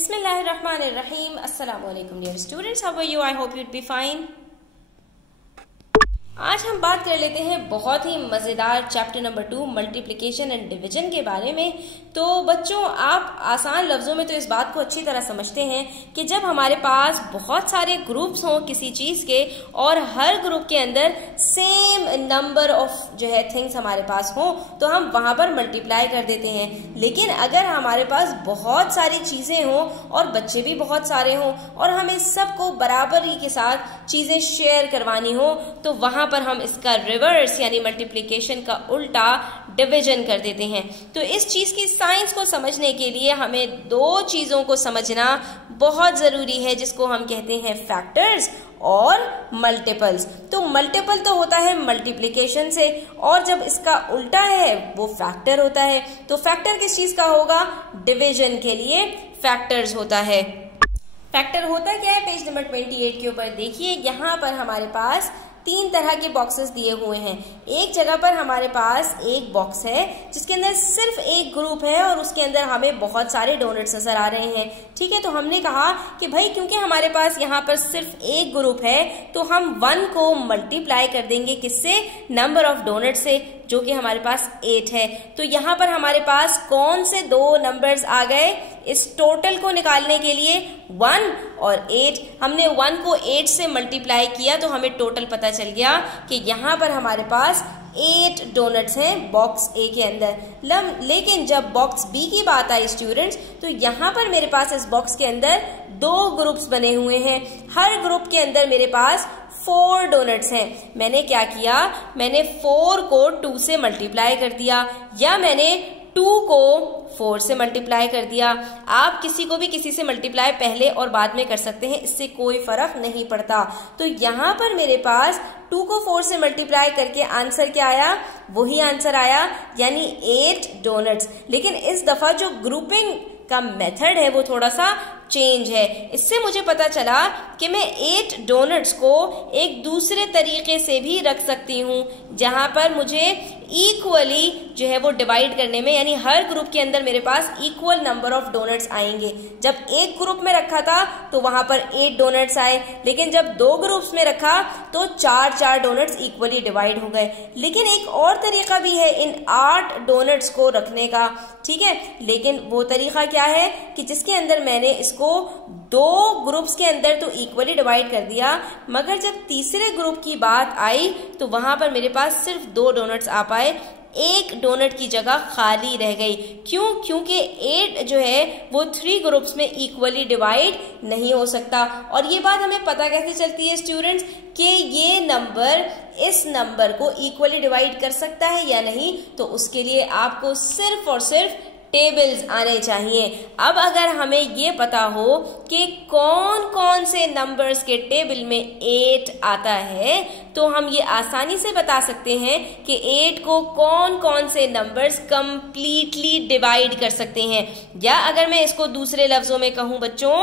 Bismillahirrahmanirrahim. Assalamu alaikum dear students. How are you? I hope you'd be fine. आज हम बात कर लेते हैं बहुत ही मज़ेदार chapter number 2 multiplication and division के बारे में। तो बच्चों, आप आसान लफ्ज़ों में तो इस बात को अच्छी तरह समझते हैं कि जब हमारे पास बहुत सारे ग्रुप्स हों किसी चीज़ के और हर ग्रुप के अंदर सेम नंबर ऑफ जो है थिंग्स हमारे पास हों तो हम वहाँ पर मल्टीप्लाई कर देते हैं। लेकिन अगर हमारे पास बहुत सारी चीज़ें हों और बच्चे भी बहुत सारे हों और हमें सबको बराबरी के साथ चीज़ें शेयर करवानी हो तो वहाँ पर हम इसका रिवर्स यानी मल्टीप्लिकेशन का उल्टा डिवीजन कर देते हैं। तो इस चीज की साइंस को समझने के लिए हमें दो चीजों को समझना बहुत जरूरी है जिसको हम कहते हैं फैक्टर्स और मल्टीपल्स। तो मल्टीपल तो होता है मल्टीप्लिकेशन से और जब इसका उल्टा है वो फैक्टर होता है। तो फैक्टर किस चीज का होगा? डिवीजन के लिए फैक्टर्स होता है। फैक्टर होता क्या है? पेज नंबर 28 के ऊपर देखिए, यहाँ पर हमारे पास तीन तरह के बॉक्सेस दिए हुए हैं। एक जगह पर हमारे पास एक बॉक्स है जिसके अंदर सिर्फ एक ग्रुप है और उसके अंदर हमें बहुत सारे डोनट्स नजर आ रहे हैं। ठीक है, तो हमने कहा कि भाई क्योंकि हमारे पास यहाँ पर सिर्फ एक ग्रुप है तो हम 1 को मल्टीप्लाई कर देंगे किससे? नंबर ऑफ डोनट से, जो कि हमारे पास 8 है। तो यहाँ पर हमारे पास कौन से दो नंबर्स आ गए इस टोटल को निकालने के लिए? 1 और 8। हमने 1 को 8 से मल्टीप्लाई किया तो हमें टोटल पता चल गया कि यहाँ पर हमारे पास 8 डोनट्स हैं बॉक्स ए के अंदर। लेकिन जब बॉक्स बी की बात आई स्टूडेंट्स, तो यहाँ पर मेरे पास इस बॉक्स के अंदर दो ग्रुप्स बने हुए हैं। हर ग्रुप के अंदर मेरे पास 4 डोनट्स हैं। मैंने क्या किया? मैंने 4 को 2 से मल्टीप्लाई कर दिया या मैंने 2 को 4 से मल्टीप्लाई कर दिया। आप किसी को भी किसी से मल्टीप्लाई पहले और बाद में कर सकते हैं, इससे कोई फर्क नहीं पड़ता। तो यहाँ पर मेरे पास 2 को 4 से मल्टीप्लाई करके आंसर क्या आया? वही आंसर आया, यानी 8 डोनट्स। लेकिन इस दफा जो ग्रुपिंग का मेथड है वो थोड़ा सा चेंज है। इससे मुझे पता चला कि मैं 8 डोनट्स को एक दूसरे तरीके से भी रख सकती हूँ जहां पर मुझे इक्वली जो है वो डिवाइड करने में, यानी हर ग्रुप के अंदर मेरे पास इक्वल नंबर ऑफ डोनट्स आएंगे। जब एक ग्रुप में रखा था तो वहां पर 8 डोनट्स आए, लेकिन जब दो ग्रुप्स में रखा तो 4 डोनट्स इक्वली डिवाइड हो गए। लेकिन एक और तरीका भी है इन 8 डोनट्स को रखने का, ठीक है। लेकिन वो तरीका क्या है कि जिसके अंदर मैंने इसको दो ग्रुप्स के अंदर तो इक्वली डिवाइड कर दिया, मगर जब तीसरे ग्रुप की बात आई तो वहां पर मेरे पास सिर्फ 2 डोनट्स आ पाए, एक डोनट की जगह खाली रह गई। क्यों? क्योंकि 8 जो है वो 3 ग्रुप्स में इक्वली डिवाइड नहीं हो सकता। और ये बात हमें पता कैसे चलती है स्टूडेंट्स कि ये नंबर इस नंबर को इक्वली डिवाइड कर सकता है या नहीं? तो उसके लिए आपको सिर्फ और सिर्फ टेबल्स आने चाहिए। अब अगर हमें ये पता हो कि कौन कौन से नंबर्स के टेबल में 8 आता है तो हम ये आसानी से बता सकते हैं कि 8 को कौन कौन से नंबर्स कंप्लीटली डिवाइड कर सकते हैं। या अगर मैं इसको दूसरे लफ्जों में कहूं बच्चों,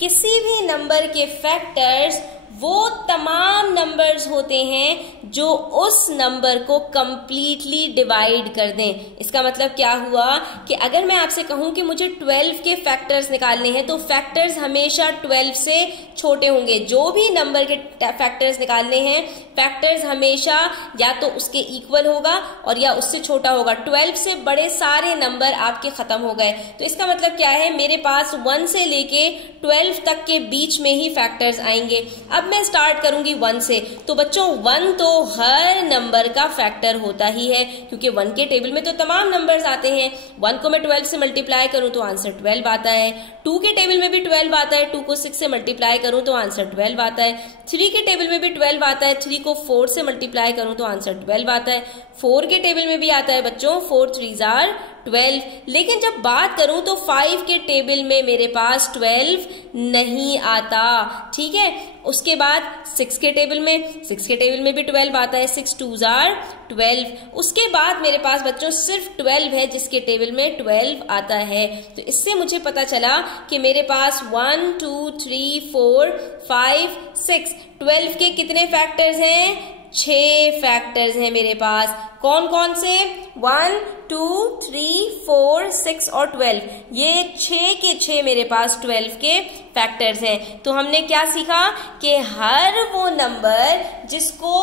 किसी भी नंबर के फैक्टर्स वो तमाम नंबर्स होते हैं जो उस नंबर को कंप्लीटली डिवाइड कर दें। इसका मतलब क्या हुआ कि अगर मैं आपसे कहूं कि मुझे 12 के फैक्टर्स निकालने हैं तो फैक्टर्स हमेशा 12 से छोटे होंगे। जो भी नंबर के फैक्टर्स निकालने हैं फैक्टर्स हमेशा या तो उसके इक्वल होगा और या उससे छोटा होगा। 12 से बड़े सारे नंबर आपके खत्म हो गए। तो इसका मतलब क्या है? मेरे पास 1 से लेके 12 तक के बीच में ही फैक्टर्स आएंगे। अब मैं स्टार्ट करूंगी 1 से, तो बच्चों 1 तो हर नंबर का फैक्टर होता ही है क्योंकि 1 के टेबल में तो तमाम नंबर्स आते हैं। 1 को मैं 12 से मल्टीप्लाई करूं तो आंसर 12 आता है। 2 के टेबल में भी 12 आता है, 2 को 6 से मल्टीप्लाई करूं तो आंसर 12 आता है। 3 के टेबल में भी 12 आता है, 3 को 4 से मल्टीप्लाई करूं तो आंसर 12 आता है। 4 के टेबल में भी आता है बच्चों, 4 3s are 12। लेकिन जब बात करूं तो 5 के टेबल में मेरे पास 12 नहीं आता, ठीक है। उसके बाद 6 के टेबल में भी 12 आता है, 6 2s are 12। उसके बाद मेरे पास बच्चों सिर्फ 12 है जिसके टेबल में 12 आता है। तो इससे मुझे पता चला कि मेरे पास 1 2 3 4 5 6 12 के कितने फैक्टर्स हैं? 6 फैक्टर्स हैं मेरे पास। कौन कौन से? 1, 2, 3, 4, 6 और 12। ये 6 के 6 मेरे पास 12 के फैक्टर्स हैं। तो हमने क्या सीखा कि हर वो नंबर जिसको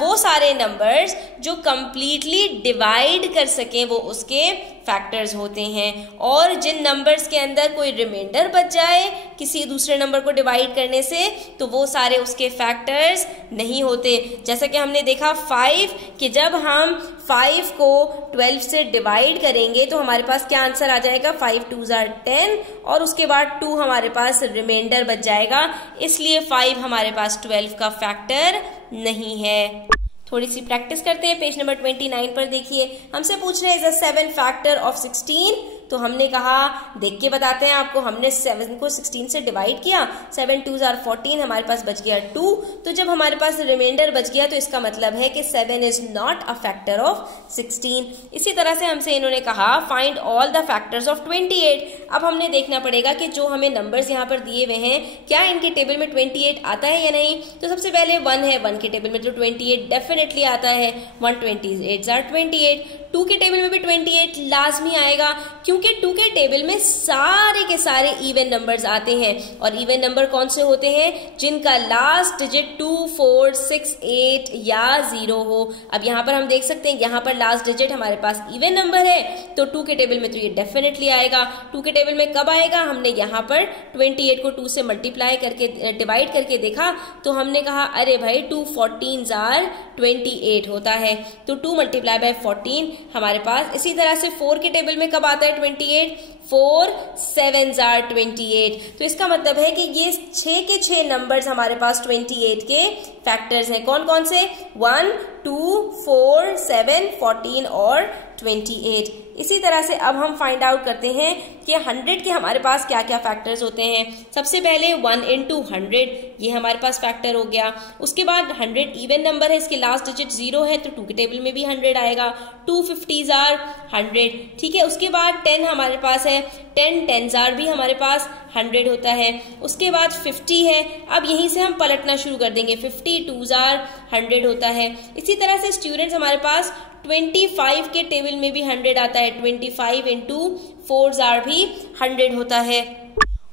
वो सारे नंबर्स जो कंप्लीटली डिवाइड कर सकें वो उसके फैक्टर्स होते हैं, और जिन नंबर्स के अंदर कोई रिमाइंडर बच जाए किसी दूसरे नंबर को डिवाइड करने से तो वो सारे उसके फैक्टर्स नहीं होते। जैसा कि हमने देखा 5 कि जब हम 5 को 12 से डिवाइड करेंगे तो हमारे पास क्या आंसर आ जाएगा? 5 2s are 10 और उसके बाद 2 हमारे पास रिमाइंडर बच जाएगा, इसलिए 5 हमारे पास 12 का फैक्टर नहीं है। थोड़ी सी प्रैक्टिस करते हैं। पेज नंबर 29 पर देखिए, हमसे पूछ रहे हैं इज अ 7 फैक्टर ऑफ 16। तो हमने कहा देख के बताते हैं आपको, हमने 7 को 16 से डिवाइड किया, 7 2s are 14, हमारे पास बच गया 2। तो जब हमारे पास रिमाइंडर बच गया तो इसका मतलब है कि 7 is not a factor of 16। इसी तरह से हमसे इन्होंने कहा find all the factors of 28। अब हमने देखना पड़ेगा कि जो हमें नंबर्स यहाँ पर दिए हुए हैं क्या इनके टेबल में 28 आता है या नहीं। तो सबसे पहले 1 है, 1 के टेबल में तो 28 डेफिनेटली आता है, 128s are 28। 2 के टेबल में भी 28 लाजमी आएगा, क्योंकि 2 के टेबल में सारे के सारे इवन नंबर्स आते हैं, और इवन नंबर कौन से होते हैं? जिनका लास्ट डिजिट 2, 4, 6, 8 या 0 हो। अब यहाँ पर हम देख सकते हैं यहाँ पर लास्ट डिजिट हमारे पास इवन नंबर है, तो 2 के टेबल में तो ये डेफिनेटली आएगा। 2 के टेबल में कब आएगा? हमने यहाँ पर 28 को 2 से मल्टीप्लाई करके डिवाइड करके देखा तो हमने कहा अरे भाई 2 14s are 28 होता है, तो 2 मल्टीप्लाई बाय 14 हमारे पास। इसी तरह से 4 के टेबल में कब आता है 28? 4 7s are 28। तो इसका मतलब है कि ये 6 के 6 नंबर्स हमारे पास 28 के फैक्टर्स हैं। कौन कौन से? 1, 2, 4, 7, 14 और 28। इसी तरह से अब हम फाइंड आउट करते हैं कि 100 के हमारे पास क्या क्या फैक्टर्स होते हैं। सबसे पहले 1 into 100, ये हमारे पास फैक्टर हो गया। उसके बाद 100 इवन नंबर है, इसके लास्ट डिजिट 0 है, तो 2 के टेबल में भी 100 आएगा। 2 50s are 100, ठीक है। उसके बाद 10 हमारे पास है, 10 10s are भी हमारे पास 100 होता है। उसके बाद 50 है, अब यहीं से हम पलटना शुरू कर देंगे, 50 2s are 100 होता है। इसी तरह से स्टूडेंट्स हमारे पास 25 के टेबल में भी 100 आता है, 25 into 4s are भी 100 होता है।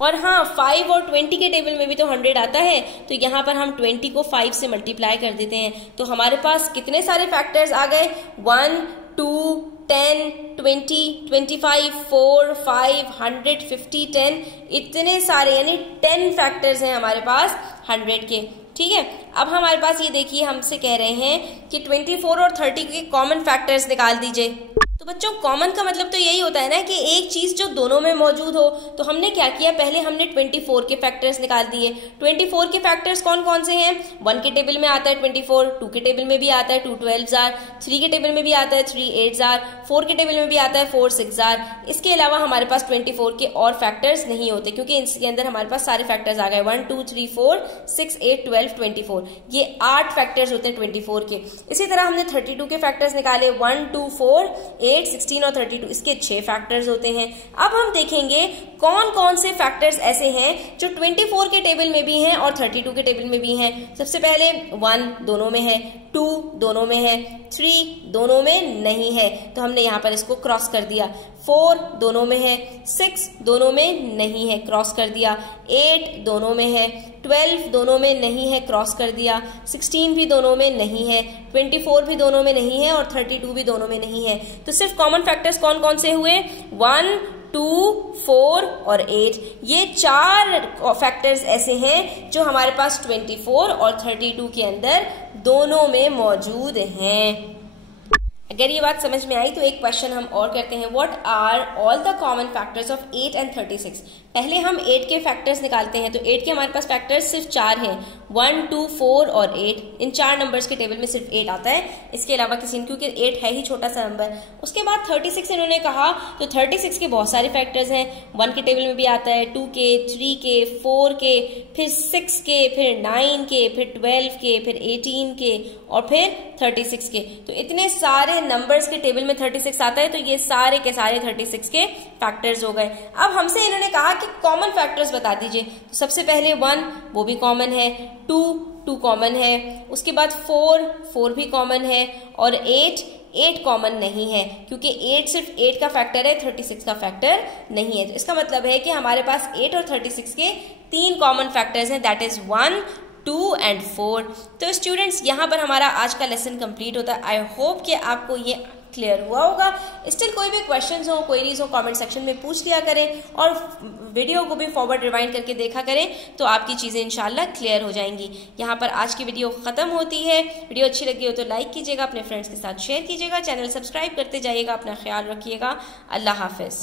और हाँ 5 और 20 के टेबल में भी तो 100 आता है, तो यहाँ पर हम 20 को 5 से मल्टीप्लाई कर देते हैं, तो हमारे पास कितने सारे फैक्टर्स आ गए? 1, 2, 10, 20, 25, 4, 5, 100, 50, 10, इतने सारे यानी 10 फैक्टर्स हैं हमारे पास 100 के। ठीक है, अब हमारे पास ये देखिए हमसे कह रहे हैं कि 24 और 30 के कॉमन फैक्टर्स निकाल दीजिए। तो बच्चों कॉमन का मतलब तो यही होता है ना कि एक चीज जो दोनों में मौजूद हो। तो हमने क्या किया, पहले हमने 24 के फैक्टर्स निकाल दिए। 24 के फैक्टर्स कौन कौन से हैं? 1 के टेबल में आता है 24, 2 के टेबल में भी आता है 2 12s are, 3 के टेबल में भी आता है 3 8s are, 4 के टेबल में भी आता है 4 6s are। इसके अलावा हमारे पास 24 के और फैक्टर्स नहीं होते, क्योंकि इसके अंदर हमारे पास सारे फैक्टर्स आ गए 1 2 3 4 6 8 12 24, ये 8 फैक्टर्स होते हैं 24 के। इसी तरह हमने 32 के फैक्टर्स निकाले 1 2 4 8 16 और 32, इसके 6 फैक्टर्स होते हैं। अब हम देखेंगे कौन कौन से फैक्टर्स ऐसे हैं जो 24 के टेबल में भी हैं और 32 के टेबल में भी हैं। सबसे पहले 1 दोनों में है, 2 दोनों में है, 3 दोनों में नहीं है, तो हमने यहाँ पर इसको क्रॉस कर दिया। 4 दोनों में है, 6 दोनों में नहीं है, क्रॉस कर दिया। 8 दोनों में है, 12 दोनों में नहीं है, क्रॉस कर दिया। 16 भी दोनों में नहीं है, 24 भी दोनों में नहीं है और 32 भी दोनों में नहीं है। तो सिर्फ कॉमन फैक्टर्स कौन कौन से हुए? 1 2 4 और 8, ये 4 फैक्टर्स ऐसे हैं जो हमारे पास 24 और 32 के अंदर दोनों में मौजूद हैं। अगर ये बात समझ में आई तो एक क्वेश्चन हम और करते हैं, what are all the common factors of 8 and 36। पहले हम 8 के फैक्टर्स निकालते हैं। तो 8 के हमारे पास फैक्टर्स सिर्फ 4 हैं, 1 2 4 और 8। इन 4 नंबर्स के टेबल में सिर्फ 8 आता है, इसके अलावा किसी ने, क्योंकि 8 है ही छोटा सा नंबर। उसके बाद 36 इन्होंने कहा, तो 36 के बहुत सारे फैक्टर्स हैं। 1 के टेबल में भी आता है, 2 के, 3 के, 4 के, फिर 6 के, फिर 9 के, फिर 12 के, फिर 18 के और फिर 36 के। तो इतने सारे नंबर्स के टेबल में 36 आता है, तो ये सारे के सारे 36 के फैक्टर्स हो गए। अब हमसे इन्होंने कहा कि कॉमन फैक्टर्स बता दीजिए। तो सबसे पहले 1 वो भी कॉमन है, 2 2 कॉमन है, उसके बाद 4 भी कॉमन है, और 8 कॉमन नहीं है, क्योंकि 8 सिर्फ 8 का फैक्टर है, 36 का फैक्टर नहीं है। तो इसका मतलब है कि हमारे पास 8 और 36 के 3 कॉमन फैक्टर्स हैं, दैट इज 1, 2 एंड 4। तो स्टूडेंट्स, यहाँ पर हमारा आज का लेसन कंप्लीट होता है। आई होप कि आपको ये क्लियर हुआ होगा। स्टिल कोई भी क्वेश्चंस हो, क्वेरीज हो, कमेंट सेक्शन में पूछ लिया करें, और वीडियो को भी फॉरवर्ड रिवाइंड करके देखा करें, तो आपकी चीज़ें इंशाल्लाह क्लियर हो जाएंगी। यहाँ पर आज की वीडियो ख़त्म होती है। वीडियो अच्छी लगी हो तो लाइक कीजिएगा, अपने फ्रेंड्स के साथ शेयर कीजिएगा, चैनल सब्सक्राइब करते जाइएगा, अपना ख्याल रखिएगा। अल्लाह हाफिज़।